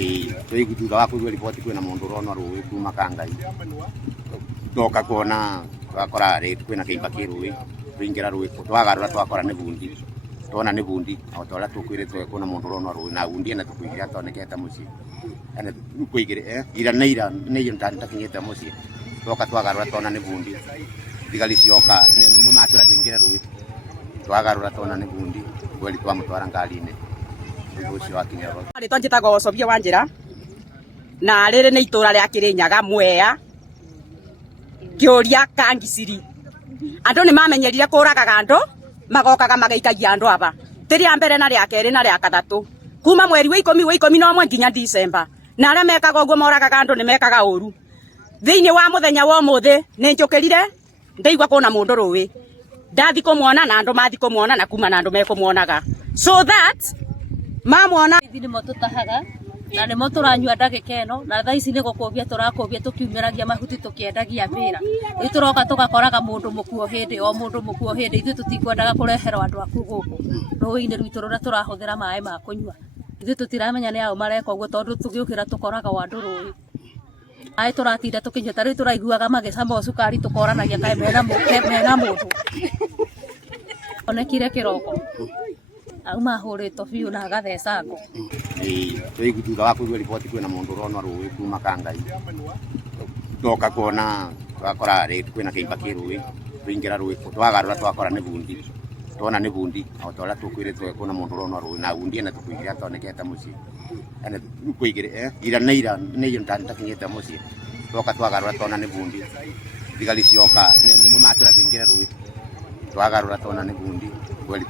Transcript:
Twi thutha wa kuigua riboti kwina mundu urona rui kuma Kangai toka kuona twakora ri kwina kiimba ki rui twingira rui twagarura twakora ni bundi tona ni bundi au tola tukwiritwe kuna mundu urona rui na bundi na tukuigira toneketa muci ene kuigire ira neira ntanta kinyete muci toka twagarura tona ni bundi thigari cioka mu matura twingira rui twagarura tona ni bundi kweli twamutwara ngari-ini ucio wakinyero ritwa njitagwo Ocobia wa Njira na riri ni itura ria Kirinyaga Mwea Kiuria Kangiciri andu ni mamenyerire kuragaga andu magokaga magaikagia andu aba tiria mbere na ria keri na ria kathatu kuma mweri wa 11 nginya December na aria mekaga uguo moragaga andu ni mekaga uru thiini wa muthenya wa umuthi ni njukirire ndeigwa kuna mundu rui ndathi kumwona na andu mathi kumwona na kuma na andu mekumwonaga so that mamwona ithi nimo tutahaga na nimo turanyua ndagika ino na thaa ici ni gukubia turakubia tukiumiragia mahuti tukiendagia mbira ituroka tugakoraga mundu mukuo hindi o mundu mukuo hindi ithu tutikwendaga kureherwo andu aku guku rui-ini rwitu ruria turahuthira mai ma kunyua ithu tutiramenya ni ao mareka uguo tondu tugiukira tukoraga wandu rui ai turatinda tukinyita riu turaiguaga magicamba cukari tukoranagia kae mena mundu onekire kiroko auma hurito biu na agathecangwo twi thutha wa kuigua riboti kwina mundu urona rui kuma Kangai toka kuona twakora ri kwina kiimba ki rui twingira rui twagarura twakora ni bundi tona ni bundi au tola tukwiritwe kuna mundu urona rui na bundi na tukuigira toneketa muci ene kuigire ira neira ntanta kinyete muci toka twagarura tona ni bundi thigari cioka mu matura twingira rui twagarura tona ni bundi kweli